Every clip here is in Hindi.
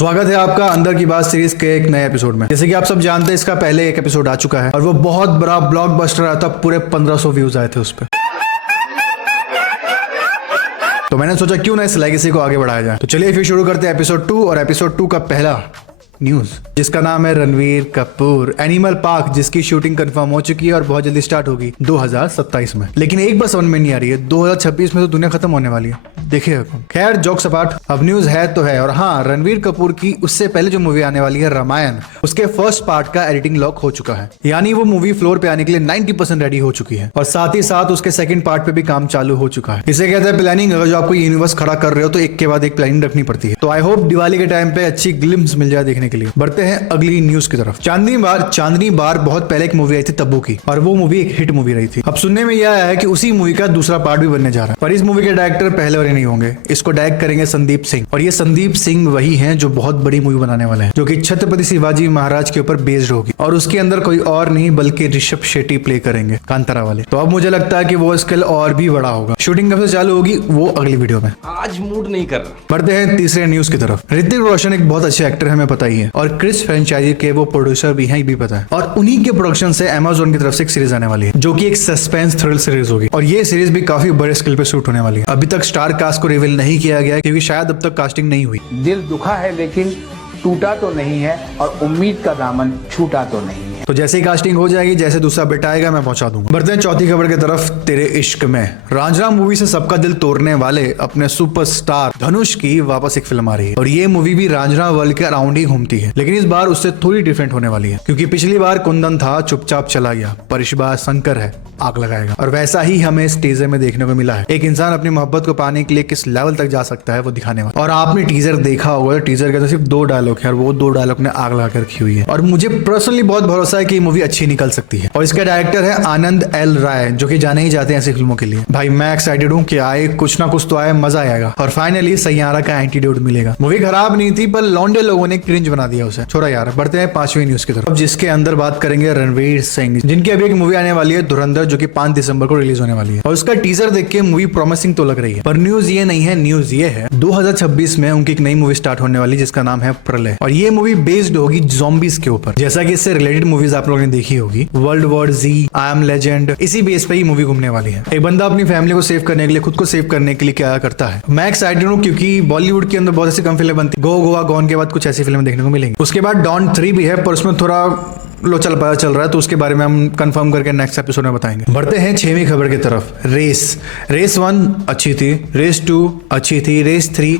स्वागत है आपका अंदर की बात सीरीज के एक नए एपिसोड में। जैसे कि आप सब जानते हैं, इसका पहले एक एपिसोड आ चुका है और वो बहुत बड़ा ब्लॉकबस्टर आया था। पूरे 1500 व्यूज आए थे उस पर। तो मैंने सोचा क्यों ना इस लेगेसी को आगे बढ़ाया जाए। तो चलिए फिर शुरू करते हैं एपिसोड 2 और एपिसोड 2 का पहला न्यूज, जिसका नाम है रणवीर कपूर एनिमल पार्क, जिसकी शूटिंग कंफर्म हो चुकी है और बहुत जल्दी स्टार्ट होगी 2027 में। लेकिन एक बात समझ में नहीं आ रही है, 2026 में तो दुनिया खत्म होने वाली है। देखिए, खैर जोक्स अपार्ट, अब न्यूज है तो है। और हाँ, रणवीर कपूर की उससे पहले जो मूवी आने वाली है रामायण, उसके फर्स्ट पार्ट का एडिटिंग लॉक हो चुका है। यानी वो मूवी फ्लोर पे आने के लिए 90% रेडी हो चुकी है और साथ ही साथ उसके सेकंड पार्ट पे भी काम चालू हो चुका है। इसे कहते हैं प्लानिंग। अगर जो आपको यूनिवर्स खड़ा कर रहे हो तो एक के बाद एक प्लानिंग रखनी पड़ती है। तो आई होप दिवाली के टाइम पे अच्छी ग्लिम्स मिल जाए देखने के लिए। बढ़ते हैं अगली न्यूज की तरफ। चांदनी बार बहुत पहले एक मूवी आई थी तब्बू की, और वो मूवी एक हिट मूवी रही थी। अब सुनने में यह आया है कि उसी मूवी का दूसरा पार्ट भी बनने जा रहा है, पर इस मूवी के डायरेक्टर पहले वाले नहीं होंगे। इसको डायरेक्ट करेंगे संदीप सिंह, और ये संदीप सिंह वही हैं जो बहुत बड़ी मूवी बनाने वाले हैं, जो कि छत्रपति शिवाजी महाराज के ऊपर बेस्ड होगी। और उसके अंदर कोई और नहीं बल्कि ऋषभ शेट्टी प्ले करेंगे, कांतारा वाले। तो अब मुझे लगता है कि वो स्केल और भी बड़ा होगा। शूटिंग कब से चालू होगी वो अगली वीडियो में। आज मूड नहीं कर रहा। बढ़ते हैं तीसरे न्यूज की तरफ। ऋतिक रोशन एक बहुत अच्छे एक्टर है, हमें पता ही है, और क्रिस फ्रेंचाइजी के वो प्रोड्यूसर भी हैं, ये भी पता है। और उन्हीं के प्रोडक्शन से अमेज़न की तरफ से एक सीरीज आने वाली है, जो कि एक सस्पेंस थ्रिल सीरीज होगी। और ये सीरीज भी काफी बड़े स्केल पे शूट होने वाली है। अभी तक स्टार कास्ट को रिवील नहीं किया गया क्योंकि शायद अब तक कास्टिंग नहीं हुई। दिल दुखा है लेकिन टूटा तो नहीं है, और उम्मीद का दामन छूटा तो नहीं है। तो जैसे ही कास्टिंग हो जाएगी, जैसे दूसरा बेटा आएगा, मैं पहुंचा दूंगा। बढ़ते हैं चौथी खबर की तरफ। तेरे इश्क में रांझना मूवी से सबका दिल तोड़ने वाले अपने सुपरस्टार धनुष की वापस एक फिल्म आ रही है, और ये मूवी भी रांझना वर्ल्ड के अराउंड ही घूमती है। लेकिन इस बार उससे थोड़ी डिफरेंट होने वाली है, क्योंकि पिछली बार कुंदन था, चुपचाप चला गया, पर इस बार शंकर है, आग लगाएगा। और वैसा ही हमें इस टीजर में देखने को मिला है। एक इंसान अपनी मोहब्बत को पाने के लिए किस लेवल तक जा सकता है वो दिखाने वाला। और आपने टीजर देखा होगा, टीजर के तो सिर्फ 2 डायलॉग है, और वो 2 डायलॉग ने आग लगा कर रखी हुई है। और मुझे पर्सनली बहुत भरोसा है कि ये मूवी अच्छी निकल सकती है। और इसका डायरेक्टर है आनंद एल राय, जो कि जाने ही जाते हैं ऐसी फिल्मों के लिए। भाई मैं एक्साइटेड हूँ कि आए कुछ ना कुछ तो आए, मजा आएगा। और फाइनली सैयारा का एंटीडोट मिलेगा। मूवी खराब नहीं थी, पर लौंडे लोगों ने क्रिंज बना दिया उसे। छोड़ा यार। बढ़ते हैं 5वीं न्यूज की तरफ, जिसके अंदर बात करेंगे रणवीर सिंह, जिनकी अभी एक मूवी आने वाली है धुरंधर, जो कि 5 दिसंबर को रिलीज होने वाली है। और उसका टीजर देख के मूवी प्रॉमिसिंग तो लग रही है, पर न्यूज ये नहीं है। न्यूज ये है 2026 में उनकी एक नई मूवी स्टार्ट होने वाली, जिसका नाम है प्रलय। और ये मूवी बेस्ड होगी ज़ॉम्बीज के ऊपर। जैसा कि इससे रिलेटेड मूवीज आप लोगों ने देखी होगी, world war Z, I am legend, इसी बेस पे ही मूवी घूमने वाली है। एक बंदा अपनी फैमिली को सेव करने के लिए, खुद को सेव करने के लिए क्या करता है। मैं एक्साइटेड हूँ क्योंकि बॉलीवुड के अंदर बहुत ऐसी कम फिल्में बनती, गोवा गॉन के बाद कुछ ऐसी फिल्में देखने को मिलेंगी। उसके बाद डॉन 3 भी है, पर उसमें थोड़ा लोचल पता चल रहा है, तो उसके बारे में हम कंफर्म करके नेक्स्ट एपिसोड में बताएंगे। बढ़ते हैं 6वीं खबर की तरफ। रेस 1 अच्छी थी, रेस 2 अच्छी थी, रेस 3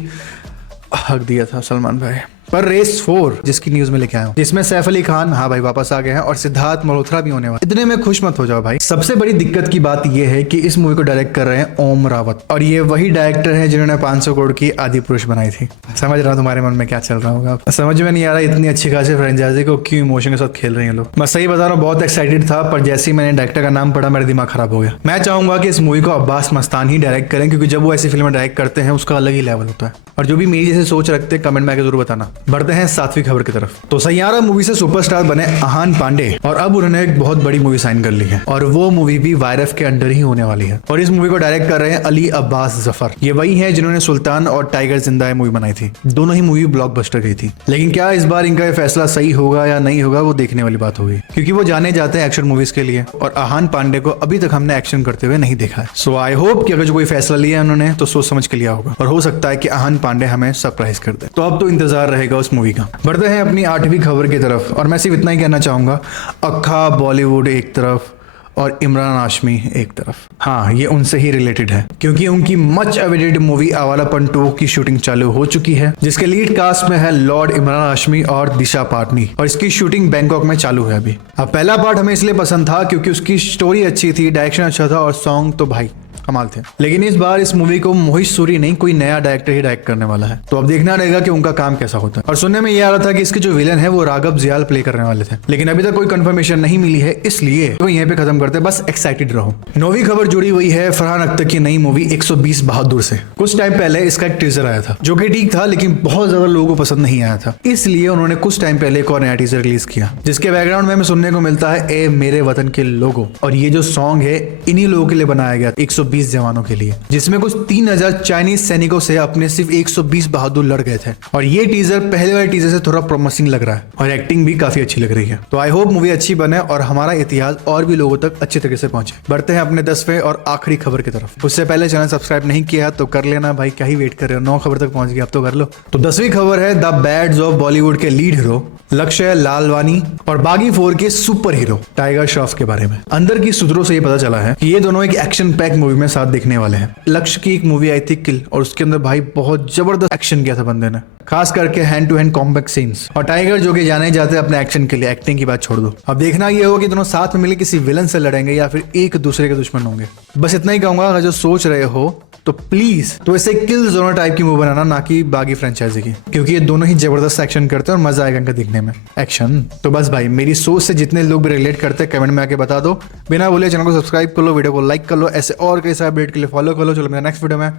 हक दिया था सलमान भाई, पर रेस 4 जिसकी न्यूज में लेके आया हूं, जिसमें सैफ अली खान, हाँ भाई, वापस आ गए हैं, और सिद्धार्थ मल्होत्रा भी होने वाले। इतने में खुश मत हो जाओ भाई। सबसे बड़ी दिक्कत की बात यह है कि इस मूवी को डायरेक्ट कर रहे हैं ओम रावत, और ये वही डायरेक्टर हैं जिन्होंने 500 करोड़ की आदि पुरुष बनाई थी। समझ रहा हूं तुम्हारे मन में क्या चल रहा होगा। समझ में नहीं आ रहा इतनी अच्छी खासी फ्रेंचाइजी को क्यों इमोशन के साथ खेल रहे हैं लोग। मैं सही बता रहा हूँ, बहुत एक्साइटेड था, पर जैसे ही मैंने डायरेक्टर का नाम पढ़ा मेरा दिमाग खराब हो गया। मैं चाहूंगा कि इस मूवी को अब्बास मस्तान ही डायरेक्ट करें, क्योंकि जब वो ऐसी फिल्में डायरेक्ट करते हैं उसका अलग ही लेवल होता है। और जो भी मेरी जैसे सोच रखते हैं कमेंट में आके जरूर बताना। बढ़ते हैं 7वीं खबर की तरफ। तो सैयारा मूवी से सुपरस्टार बने आहान पांडे, और अब उन्होंने एक बहुत बड़ी मूवी साइन कर ली है, और वो मूवी भी वायरफ के अंडर ही होने वाली है। और इस मूवी को डायरेक्ट कर रहे हैं अली अब्बास जफर। ये वही हैं जिन्होंने सुल्तान और टाइगर जिंदा है मूवी बनाई थी। दोनों ही मूवी ब्लॉकबस्टर गई थी। लेकिन क्या इस बार इनका फैसला सही होगा या नहीं होगा, वो देखने वाली बात होगी, क्योंकि वो जाने जाते हैं एक्शन मूवीज के लिए, और आहान पांडे को अभी तक हमने एक्शन करते हुए नहीं देखा है। सो आई होप कि अगर जो कोई फैसला लिया उन्होंने तो सोच समझ के लिया होगा, और हो सकता है कि आहान पांडे हमें सरप्राइज कर दे। तो अब तो इंतजार रहेगा उस मूवी का। बढ़ते हैं अपनी 8वीं खबर की तरफ, और मैं सिर्फ इतना ही कहना चाहूंगा, अक्खा बॉलीवुड एक तरफ और इमरान हाशमी एक तरफ। हाँ, ये उनसे ही रिलेटेड है, क्योंकि उनकी मच अवेटेड मूवी आवारापन 2 की शूटिंग चालू हो चुकी है, जिसके लीड कास्ट में है लॉर्ड इमरान हाशमी और दिशा पाटनी, और इसकी शूटिंग बैंकॉक में चालू है अभी। अब पहला पार्ट हमें इसलिए पसंद था क्योंकि उसकी स्टोरी अच्छी थी, डायरेक्शन अच्छा था, और सॉन्ग तो भाई कमाल थे। लेकिन इस बार इस मूवी को मोहित सूरी नहीं, कोई नया डायरेक्टर ही डायरेक्ट करने वाला है। तो अब देखना रहेगा कि उनका काम कैसा होता है। और सुनने में ये आ रहा था कि इसके जो विलन है वो राघव जियाल प्ले करने वाले थे, लेकिन अभी तक कोई कंफर्मेशन नहीं मिली है, इसलिए तो यहीं पे खत्म करते, बस एक्साइटेड रहो। 9वीं खबर जुड़ी हुई है फरहान अख्तर की नई मूवी 120 बहादुर से। कुछ टाइम पहले इसका एक टीजर आया था, जो कि ठीक था, लेकिन बहुत ज्यादा लोगों को पसंद नहीं आया था, इसलिए उन्होंने कुछ टाइम पहले एक और नया टीजर रिलीज किया, जिसके बैकग्राउंड में हमें सुनने को मिलता है ए मेरे वतन के लोगों। और ये जो सॉन्ग है इन्हीं लोगों के लिए बनाया गया। 120 120 जवानों के लिए, जिसमें कुछ 3000 चाइनीज सैनिकों से अपने सिर्फ 120 बहादुर लड़ गए थे। और ये टीजर पहले वाले टीजर से थोड़ा प्रॉमिसिंग लग रहा है और एक्टिंग भी काफी अच्छी लग रही है। तो आई होप मूवी अच्छी बने और हमारा इतिहास और भी लोगों तक अच्छे तरीके से पहुंचे। बढ़ते हैं अपने 10वें और आखिरी खबर की तरफ। उससे पहले चैनल सब्सक्राइब नहीं किया है तो कर लेना भाई, क्या ही वेट कर रहे हो, 9 खबर तक पहुंच गया, अब तो कर लो। तो 10वीं खबर है द बैड्स ऑफ बॉलीवुड के लीड हीरो लक्ष्य लालवानी और बागी 4 के सुपर हीरो टाइगर श्रॉफ के बारे में। अंदर की सूत्रों से ये पता चला है कि ये दोनों एक एक्शन पैक मूवी में साथ दिखने वाले हैं। लक्ष्य की एक मूवी आई थी किल, और उसके अंदर भाई बहुत जबरदस्त एक्शन किया था बंदे ने, खास करके hand to hand combat scenes. और टाइगर जो कि जाने जाते हैं अपने एक्शन के लिए, एक्टिंग की बात छोड़ दो। अब देखना ये होगा कि दोनों साथ में मिले किसी विलन से लड़ेंगे या फिर एक दूसरे के दुश्मन होंगे। बस इतना ही कहूंगा, अगर जो सोच रहे हो तो प्लीज तो इसे किल जोनर टाइप की मूवी बनाना, ना कि बागी फ्रेंचाइजी की, क्योंकि ये दोनों ही जबरदस्त एक्शन करते हैं और मजा आएगा इनका दिखने में एक्शन। तो बस भाई, मेरी सोच से जितने लोग भी रिलेट करते हैं कमेंट में आके बता दो। बिना बोले चैनल को सब्सक्राइब कर लो, वीडियो को लाइक कर लो, ऐसे और कई सारे अपडेट के लिए फॉलो कर लो। चलो मेरा नेक्स्ट वीडियो में,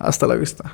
हasta la vista।